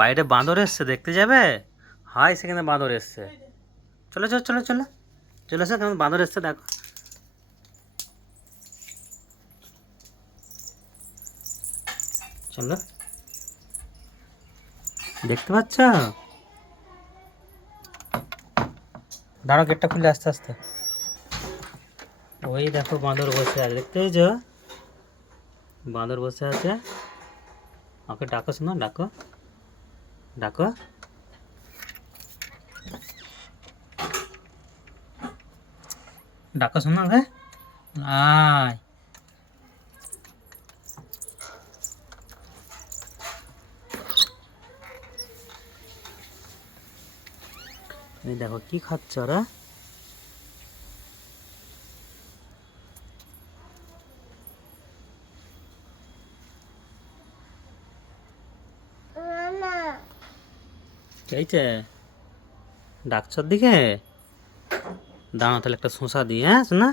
বাইরে বাঁদর এসছে, দেখতে যাবে? হাই, সেখানে বাঁদর এসছে। চলো চলো চলো চলো, চলে এসো, কেমন বাঁদর এসছে দেখো। চলো, দেখতে পাচ্ছ? দাঁড়াও, গেটটা খুলে আস্তে আস্তে। ওই দেখো বাঁদর বসে আছে, দেখতে পেয়েছ? বাঁদর বসে আছে। ওকে ডাকো, শোনো, ডাকো ডাকো। ডাকো শোনো, ওকে আয়। এই দেখো কি খাচ্ছে ওরা। চাইছে ডাকছর দিকে। দাঁড়াও তাহলে একটা শোঁসা দিই, হ্যাঁ শোনা।